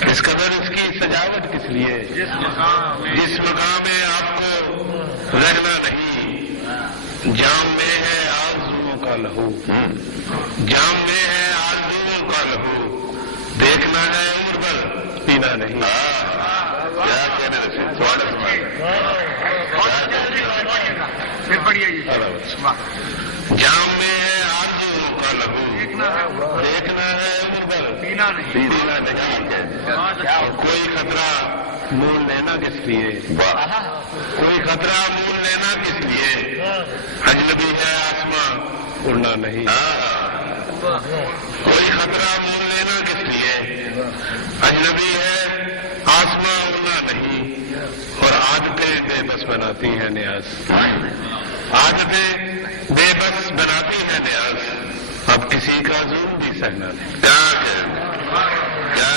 اس قدر اس کی سجاوٹ کس لیے؟ جس مقام میں آپ کو رہنا نہیں، جام میں ہے آرزوؤں کا لہو، جام میں ہے آرزوؤں کا لہو، دیکھنا ہے عمر بھر پینا نہیں۔ کیا کہنے رسول جام میں ہے آرزوؤں کا لہو، دیکھنا ہے عمر بھر پینا نہیں۔ کوئی خطرہ مول لینا کس لیے؟ کوئی خطرہ مول لینا کس لیے؟ اجنبی ہے آسمان اڑنا نہیں۔ کوئی خطرہ مول لینا کس لیے؟ اجنبی ہے آسمان اڑنا نہیں۔ اور عادتیں بے بس بناتی ہیں نیاز، عادتیں بے بس بناتی ہیں نیاز، اب کسی کا ظلم بھی سہنا نہیں۔